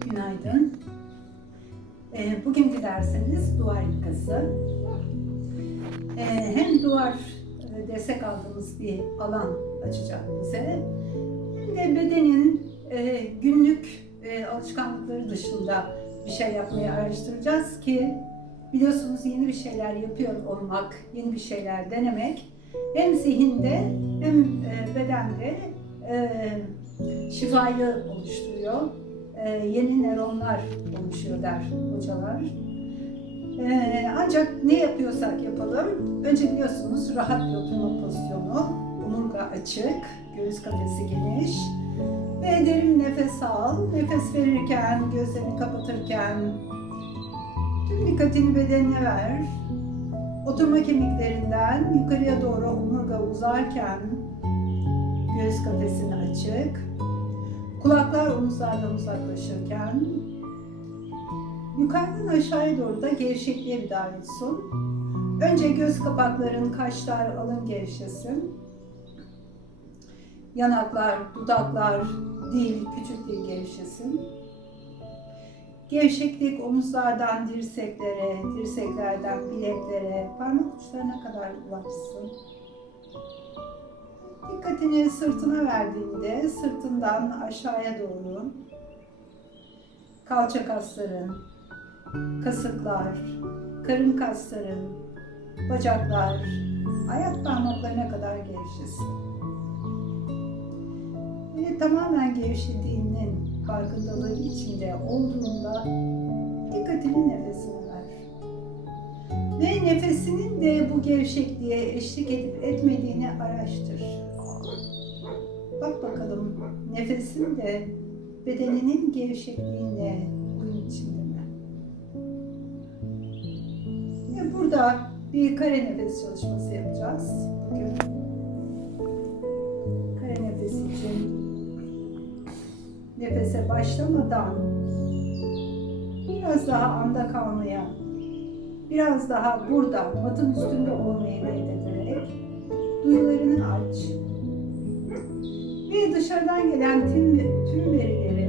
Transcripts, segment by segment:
Günaydın. Ee, bugünkü dersimiz duvar yıkası. Ee, hem duvar e, destek aldığımız bir alan açacak bize, hem de bedenin e, günlük e, alışkanlıkları dışında bir şey yapmayı araştıracağız ki biliyorsunuz yeni bir şeyler yapıyor olmak, yeni bir şeyler denemek hem zihinde hem e, bedende e, şifayı oluşturuyor. E, yeni nöronlar oluşuyor der hocalar. E, ancak ne yapıyorsak yapalım, önce biliyorsunuz rahat bir oturma pozisyonu, omurga açık, göğüs kafesi geniş ve derin nefes al. Nefes verirken, gözlerini kapatırken tüm dikkatini bedenine ver. Oturma kemiklerinden yukarıya doğru omurga uzarken göğüs kafesini açık. Kulaklar omuzlardan uzaklaşırken yukarıdan aşağıya doğru da gevşekliğe bir davetsin. Önce göz kapakların, kaşlar, alın gevşesin. Yanaklar, dudaklar, dil, küçük dil gevşesin. Gevşeklik omuzlardan dirseklere, dirseklerden bileklere, parmak uçlarına kadar ulaşsın. Dikkatini sırtına verdiğinde sırtından aşağıya doğru kalça kasların, kasıklar, karın kasların, bacaklar, ayak parmaklarına kadar gevşesin. Ve tamamen gevşediğinin farkındalığı içinde olduğunda dikkatini nefesine ver. Ve nefesinin de bu gevşekliğe eşlik edip etmediğini araştır. Bak bakalım nefesin de bedeninin gevşekliğine uyum içinde mi? Ve burada bir kare nefes çalışması yapacağız bugün. Kare nefes için nefese başlamadan biraz daha anda kalmaya, biraz daha burada matın üstünde olmayı reddederek duyularını aç. Ve dışarıdan gelen tüm, tüm verileri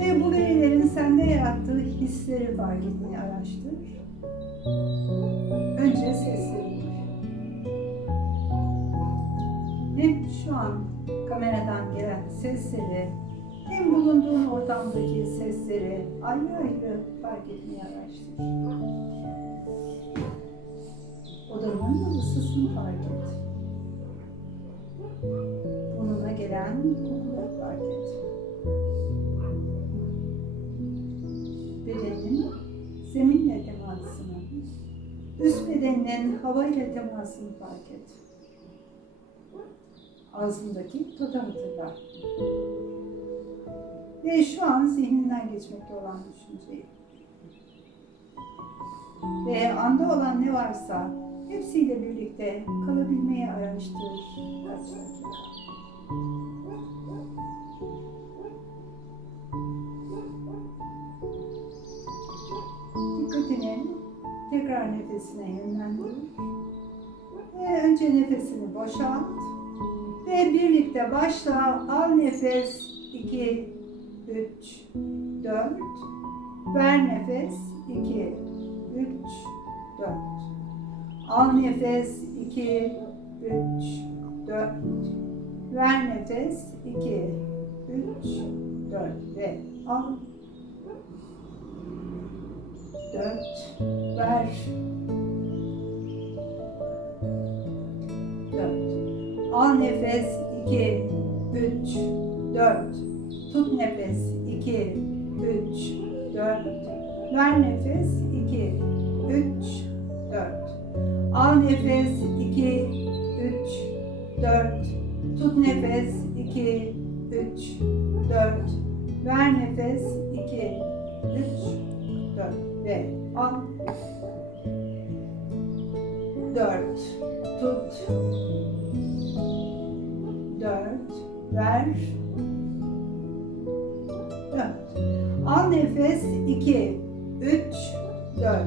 ve bu verilerin sende yarattığı hisleri fark etmeyi araştır. Önce sesleri. Hem şu an kameradan gelen sesleri hem bulunduğun ortamdaki sesleri ayrı ayrı fark etmeyi araştır. Odanın ısısını fark et. Gelen kokuları fark et. Bedenin zeminle temasını, üst bedeninin havayla temasını fark et. Ağzındaki tadı hatırla. Ve şu an zihninden geçmekte olan düşünceyi. Ve anda olan ne varsa hepsiyle birlikte kalabilmeyi araştır. Kaç nefesine yönlendir. Ve önce nefesini boşalt. Ve birlikte başla. Al nefes. 2, 3, 4. Ver nefes. 2, 3, 4. Al nefes. 2, 3, 4. Ver nefes. 2, 3, 4. Ve al. Al nefes. 2, 3, 4. Tut nefes. 2, 3, 4. Ver nefes. 2, 3, 4. Al nefes. 2, 3, 4. Tut nefes. 2, 3, 4. Ver nefes. 2, 3, 4. Ve al. Ver. 4. Al nefes 2, 3, 4.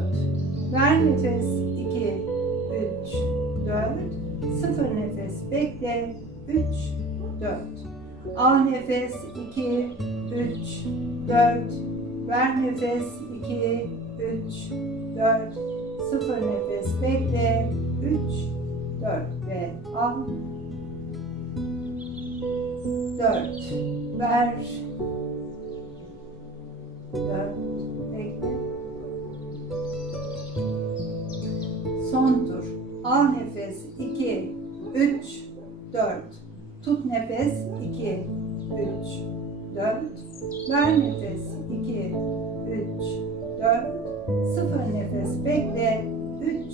Ver nefes 2, 3, 4. Sıfır nefes bekle 3, 4. Al nefes 2, 3, 4. Ver nefes. 2, 3, 4. Sıfır nefes. Bekle. 3, 4 ve al. 4. Ver. 4. Bekle. Son tur. Al nefes. 2, 3, 4. Tut nefes. 2, 3, 4. Ver nefes. 2, 3, 4. Sıfır nefes. Bekle. 3,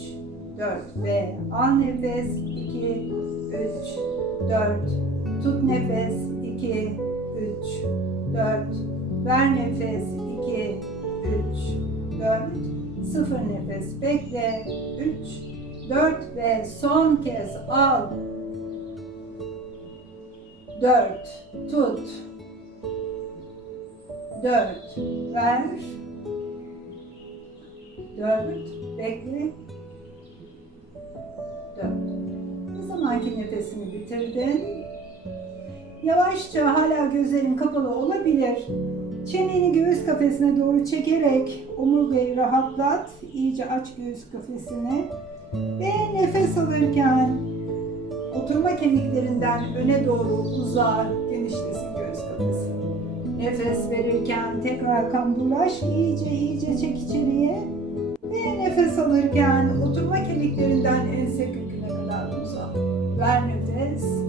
4 ve al nefes. 2, 3, 4. Tut nefes. 2, 3, 4. Ver nefes. 2, 3, 4. Sıfır nefes. Bekle. 3, 4 ve son kez al. 4. Tut. 4. Ver. 4. Bekle. 4. Ne zamanki nefesini bitirdin. Yavaşça hala gözlerin kapalı olabilir. Çeneni göğüs kafesine doğru çekerek omurgayı rahatlat. İyice aç göğüs kafesini. Ve nefes alırken oturma kemiklerinden öne doğru uza, genişlesin göğüs kafesi. Nefes verirken tekrar kamburaş, iyice iyice çek içeriye. Ve nefes alırken oturma kemiklerinden ense köküne kadar uza. Ver nefes.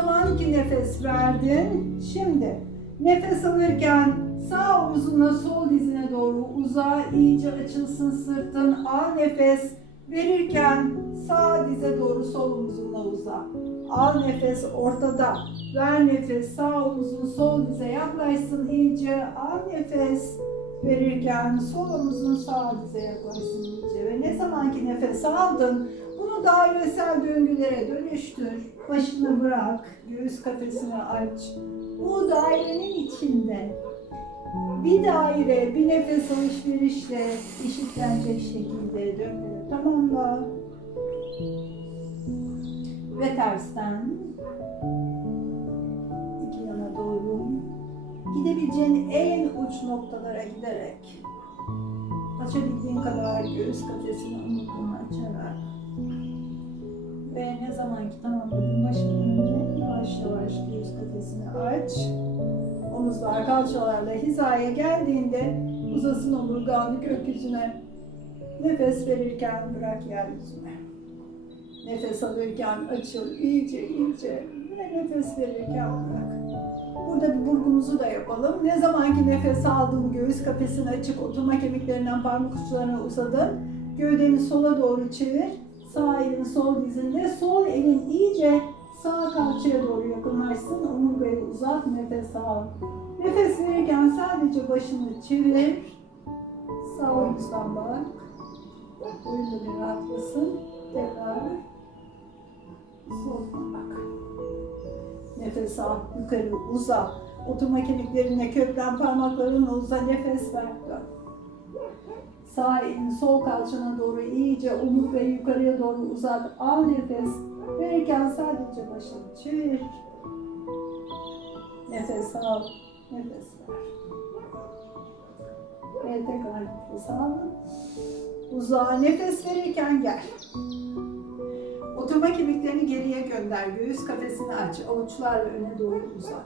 Zaman ki nefes verdin, şimdi nefes alırken sağ omuzuna sol dizine doğru uza, iyice açılsın sırtın, al nefes. Verirken sağ dize doğru sol omuzuna uza. Al nefes ortada, ver nefes. Sağ omuzun sol dize yaklaşsın iyice, al nefes. Verirken sol omuzun sağ dize yaklaşsın iyice. Ve ne zamanki nefes aldın bunu dairesel döngülere dönüştür. Başını bırak, göğüs kafesini aç. Bu dairenin içinde bir daire, bir nefes alışverişle eşitlenecek şekilde döngüleri tamamla. Ve tersten iki yana doğru gidebileceğin en uç noktalara giderek açabildiğin kadar göğüs kafesini omurganı açarak ve ne zaman ki tamamladın başından önce yavaş yavaş göğüs kafesini aç. Omuzlar kalçalarla hizaya geldiğinde uzasın omurganı gökyüzüne. Nefes verirken bırak yeryüzüne. Nefes alırken açıl iyice iyice ve nefes verirken bırak. Burada bir vurgumuzu da yapalım. Ne zamanki nefes aldın, göğüs kafesini açık, oturma kemiklerinden parmak uçlarına uzadın. Gövdeni sola doğru çevir. Sağ elin sol dizinde, sol elin iyice sağ kalçaya doğru yakınlaşsın. Omurgayı uzat, nefes al. Nefes verirken sadece başını çevir. Sağ omuzdan bak. Boyun da bir rahatlasın. Tekrar soldan bak. Nefes al, yukarı uza. Oturma kemiklerine köklen parmaklarınla uza, nefes ver, dön. Sağ elini sol kalçana doğru iyice omurgayı yukarıya doğru uzat. Al nefes. Verirken sadece başını çevir. Nefes al, nefes ver. Ve tekrar nefes al. Uzağa nefes verirken gel. Oturma kemiklerini geriye gönder. Göğüs kafesini aç. Avuçlarla öne doğru uzat.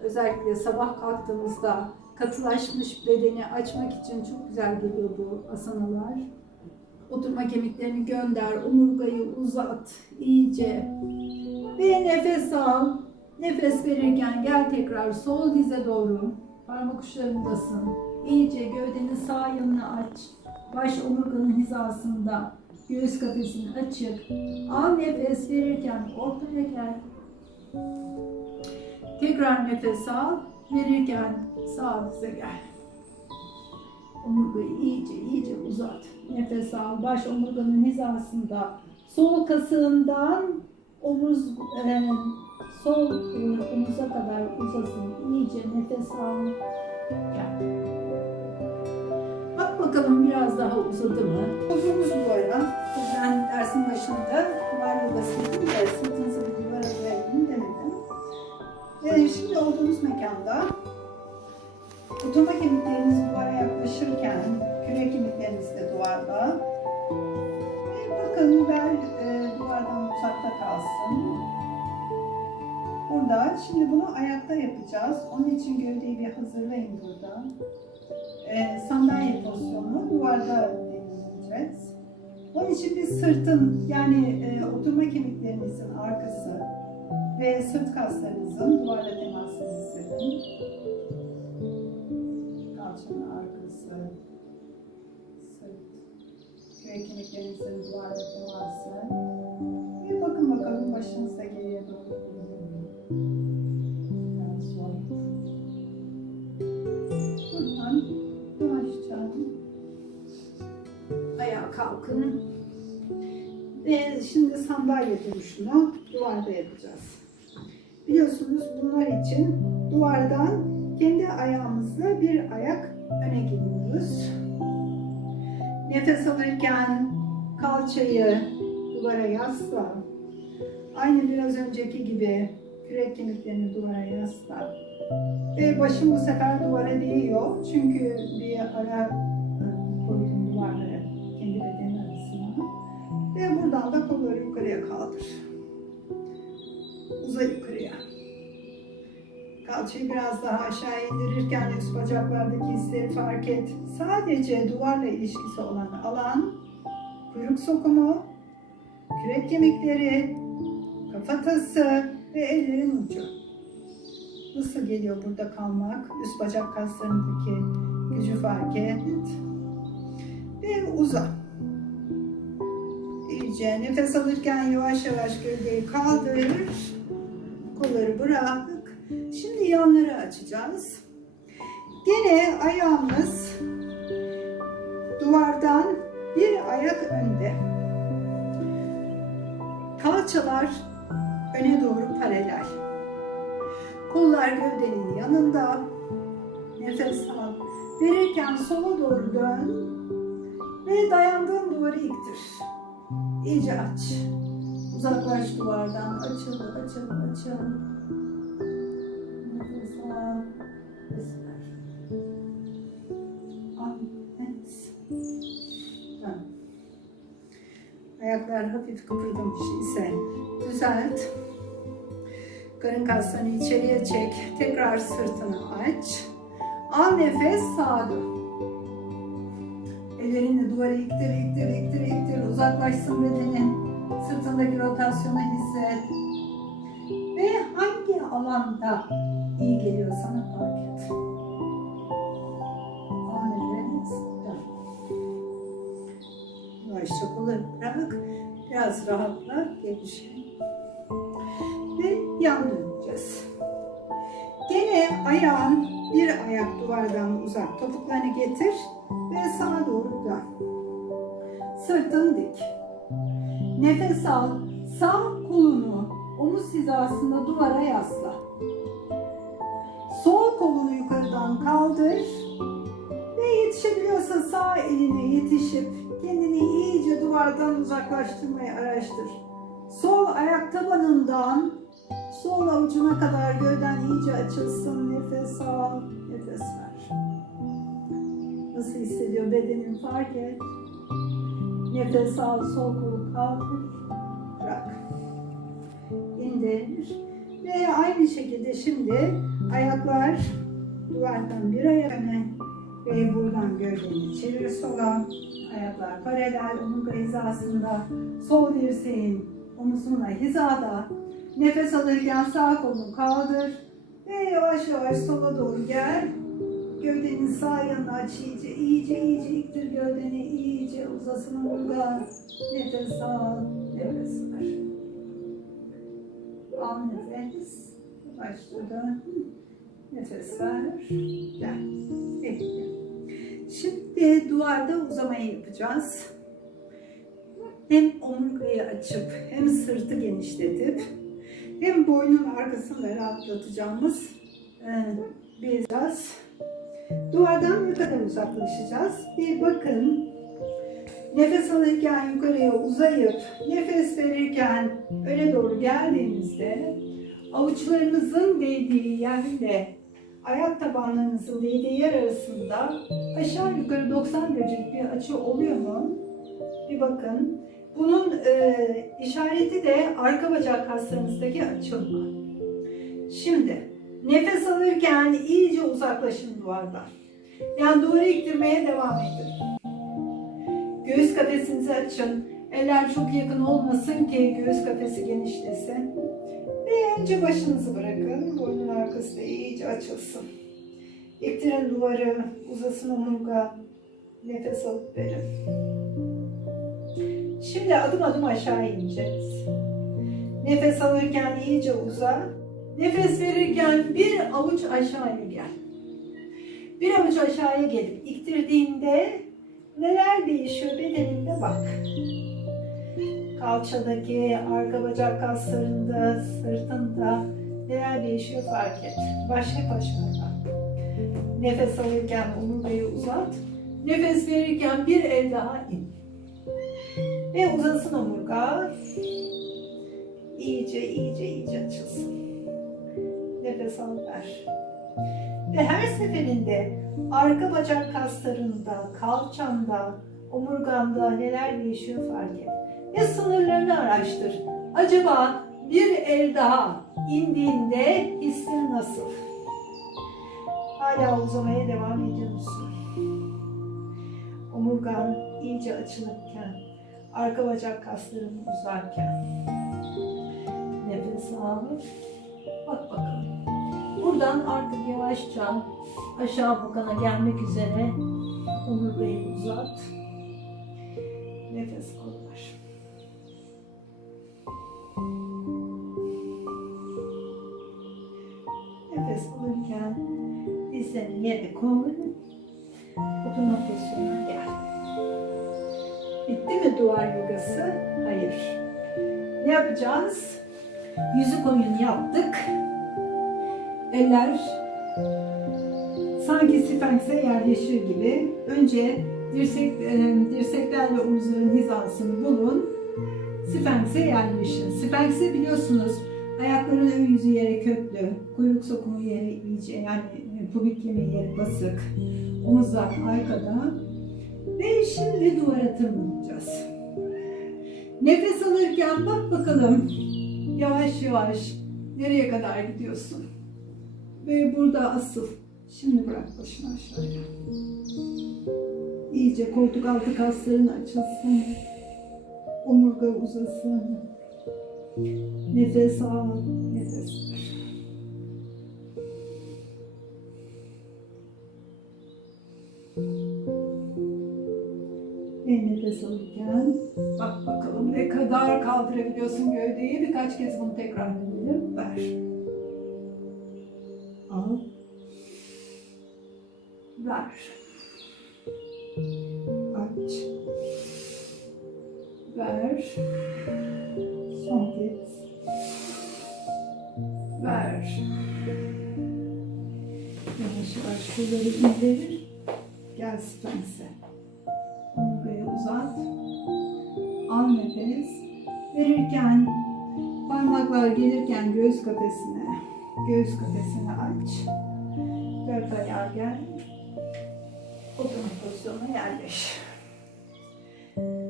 Özellikle sabah kalktığımızda katılaşmış bedeni açmak için çok güzel geliyor bu asanalar. Oturma kemiklerini gönder, omurgayı uzat iyice. Ve nefes al. Nefes verirken gel tekrar sol dize doğru. Parmak uçlarındasın. İyice gövdenin sağ yanını aç. Baş omurganın hizasında. Göğüs kafesini açık. Al nefes verirken ortaya gel. Tekrar nefes al. Verirken sağ dize gel. Omurgayı iyice iyice uzat. Nefes al. Baş omurganın hizasında. Sol kasığından omuz e, sol e, omuza kadar uzasın. İyice nefes al. Gel. Bak bakalım biraz daha uzadı mı? Uzunuz bu ara. Ben dersin başında var yobasıydım da sırtınızı Ee, şimdi olduğumuz mekanda oturma kemikleriniz duvara yaklaşırken kürek kemikleriniz de duvarda. Ee, bakın bel e, duvardan uzakta kalsın. Burada. Şimdi bunu ayakta yapacağız. Onun için gövdeyi bir hazırlayın burada. Ee, sandalye pozisyonu duvarda deneyeceğiz. Onun için bir sırtın yani e, oturma kemiklerinizin arkası ve sırt kaslarınızın duvarla temasını hissedin. Kalçanın arkası, sırt, kürek kemiklerinizin duvarla teması. Bir bakın bakalım başınıza geriye doğru. Buradan yavaşça ayağa kalkın. Ve şimdi sandalye duruşunu duvarda yapacağız. Bunlar için duvardan kendi ayağımızla bir ayak öne gidiyoruz. Nefes alırken kalçayı duvara yasla. Aynı biraz önceki gibi kürek kemiklerini duvara yasla. Ve başım bu sefer duvara değiyor. Çünkü bir ara e, koydum duvarlara kendi bedenin arasına. Ve buradan da kolları yukarıya kaldır. Uza yukarıya. Kalçayı biraz daha aşağı indirirken üst bacaklardaki hisleri fark et. Sadece duvarla ilişkisi olan alan, kuyruk sokumu, kürek kemikleri, kafatası ve ellerin ucu. Nasıl geliyor burada kalmak? Üst bacak kaslarındaki gücü fark et. Ve uza. İyice nefes alırken yavaş yavaş gövdeyi kaldır. Kolları bırak. Şimdi yanları açacağız. Gene ayağımız duvardan bir ayak önde. Kalçalar öne doğru paralel. Kollar gövdenin yanında. Nefes al. Verirken sola doğru dön. Ve dayandığın duvarı iktir. İyice aç. Uzaklaş duvardan. Açıl, açıl, açıl. Ayaklar hafif kıpırdamış ise düzelt. Karın kaslarını içeriye çek. Tekrar sırtını aç. Al nefes sağa dön. Ellerini duvara iktir, iktir, iktir, iktir. Uzaklaşsın bedenin. Sırtındaki rotasyonu hisset. Ve hangi alanda iyi geliyor sana fark et. Al nefes, dön. Yavaşça kolları bırak. Biraz rahatla, gelişin. Ve yan döneceğiz. Gene ayağın bir ayak duvardan uzak. Topuklarını getir ve sağa doğru dön. Sırtın dik. Nefes al. Sağ kolunu omuz hizasında duvara yasla. Sol kolunu yukarıdan kaldır ve yetişebiliyorsa sağ eline yetişip kendini iyice duvardan uzaklaştırmayı araştır. Sol ayak tabanından sol avucuna kadar gövden iyice açılsın. Nefes al, nefes ver. Nasıl hissediyor bedenin fark et. Nefes al, sol kolu kaldır, bırak. İndir. Ve aynı şekilde şimdi ayaklar duvardan bir ayak ve buradan gövdeni çevir sola. Ayaklar paralel, omurga hizasında. Sol dirseğin omuzunla hizada. Nefes alırken sağ kolunu kaldır ve yavaş yavaş sola doğru gel. Gövdenin sağ yanını aç iyice, iyice, iyice iktir gövdeni, iyice uzasın omurga. Nefes al, nefes ver. Al nefes, başla dön. Nefes ver, gel. Bekle. Şimdi duvarda uzamayı yapacağız. Hem omurgayı açıp hem sırtı genişletip hem boynun arkasını rahatlatacağımız e, bir biraz. Duvardan ne kadar uzaklaşacağız? Bir bakın. Nefes alırken yukarıya uzayıp nefes verirken öne doğru geldiğimizde avuçlarınızın değdiği yerle ayak tabanlarınızın değdiği yer arasında aşağı yukarı 90 derecelik bir açı oluyor mu? Bir bakın. Bunun e, işareti de arka bacak kaslarınızdaki açılma. Şimdi nefes alırken iyice uzaklaşın duvardan. Yani duvara iktirmeye devam edin. Göğüs kafesinizi açın. Eller çok yakın olmasın ki göğüs kafesi genişlesin. Önce başınızı bırakın. Boynun arkası da iyice açılsın. İktirin duvarı, uzasın omurga. Nefes alıp verin. Şimdi adım adım aşağı ineceğiz. Nefes alırken iyice uza. Nefes verirken bir avuç aşağıya gel. Bir avuç aşağıya gelip iktirdiğinde neler değişiyor bedeninde bak. Kalçadaki, arka bacak kaslarında, sırtında neler değişiyor fark et. Başka başına Nefes alırken omurgayı uzat. Nefes verirken bir el daha in. Ve uzasın omurga. İyice, iyice, iyice açılsın. Nefes al ver. Ve her seferinde arka bacak kaslarında, kalçanda, omurganda neler değişiyor fark et. Ve sınırlarını araştır. Acaba bir el daha indiğinde hissin nasıl? Hala uzamaya devam ediyor musun? Omurgan iyice açılırken, arka bacak kasların uzarken. Nefes al. Bak bakalım. Buradan artık yavaşça aşağı bakana gelmek üzere omurgayı uzat. Nefes al dizlerini yere koy. Oturma pozisyonuna gel. Bitti mi duvar yogası? Hayır. Ne yapacağız? Yüzük oyunu yaptık. Eller sanki sifenkse yerleşir gibi. Önce dirsek, e, dirseklerle omuzların hizasını bulun. Sifenkse yerleşin. Sifenkse biliyorsunuz ayakların ön yüzü yere köklü, kuyruk sokumu yere iyice yani e, pubik kemiği basık, omuzlar arkada. Ve şimdi duvara tırmanacağız. Nefes alırken bak bakalım yavaş yavaş nereye kadar gidiyorsun? Ve burada asıl. Şimdi bırak başını aşağıya. İyice koltuk altı kasların açılsın. Omurga uzasın. Nefes al, nefes ver. Alırken bak bakalım ne kadar kaldırabiliyorsun gövdeyi. Birkaç kez bunu tekrar edelim. Ver. Al. Ver. Aç. Ver. Son kez. Ver. Yavaş yavaş kolları indir. Gel stanse. Omurgayı uzat. Al nefes. Verirken parmaklar gelirken göğüs kafesine, göğüs kafesini aç. Dört ayağa gel. Oturma pozisyonuna yerleş.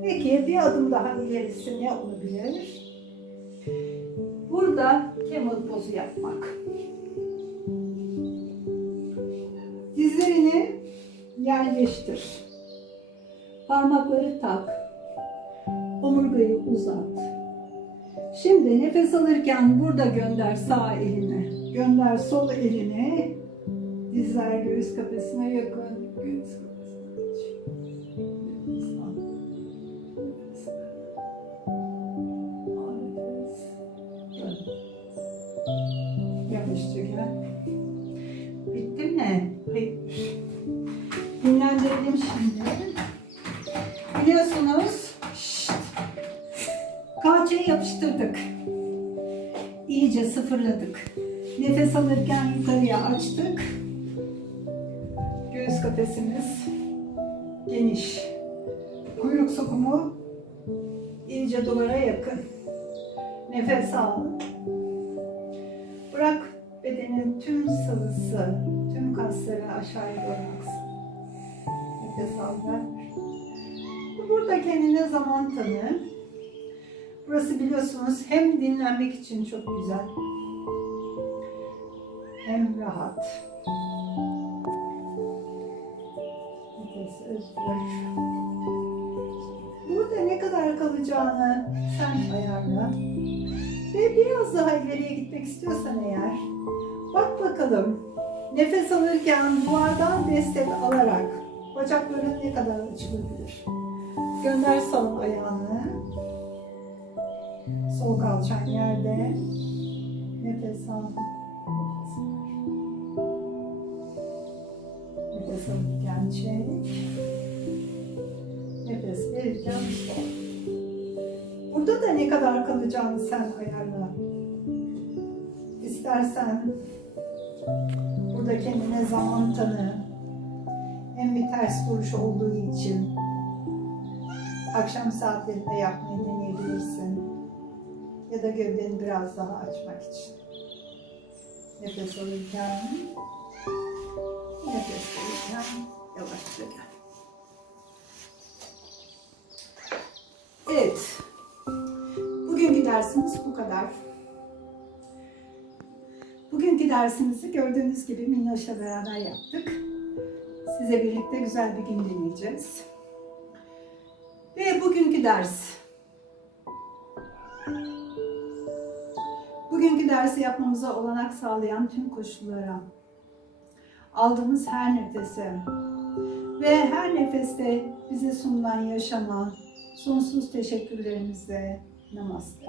Peki bir adım daha ilerisi ne olabilir? Burada camel pozu yapmak. Dizlerini yerleştir. Parmakları tak. Omurgayı uzat. Şimdi nefes alırken burada gönder sağ elini. Gönder sol elini. Dizler göğüs kafesine yakın. Göğüs. Yavaşça gel. Bitti mi? Hayır. Dinlendirelim şimdi. Kalçayı yapıştırdık. İyice sıfırladık. Nefes alırken yukarıya açtık. Göğüs kafesimiz geniş. Kuyruk sokumu iyice duvara yakın. Nefes al. Bırak bedenin tüm sıvısı, tüm kasları aşağıya doğru aksın. Nefes al ver. Burada kendine zaman tanı. Burası biliyorsunuz hem dinlenmek için çok güzel, hem rahat. Nefes özgür. Burada ne kadar kalacağını sen ayarla. Ve biraz daha ileriye gitmek istiyorsan eğer, bak bakalım nefes alırken duvardan destek alarak bacakların ne kadar açılabilir. Gönder sol ayağını. Sol kalçan yerde. Nefes al. Nefes alırken çek. Nefes verirken sol. Burada da ne kadar kalacağını sen ayarla. İstersen burada kendine zaman tanı. Hem bir ters duruş olduğu için akşam saatlerinde yapmayı deneyebilirsin. Ya da gövdeni biraz daha açmak için. Nefes alırken, nefes verirken yavaşça gel. Evet. Bugünkü dersimiz bu kadar. Bugünkü dersimizi gördüğünüz gibi Minnoş'la beraber yaptık. Size birlikte güzel bir gün dinleyeceğiz. Ve bugünkü ders. Yapmamıza olanak sağlayan tüm koşullara, aldığımız her nefese ve her nefeste bize sunulan yaşama sonsuz teşekkürlerimize namaste.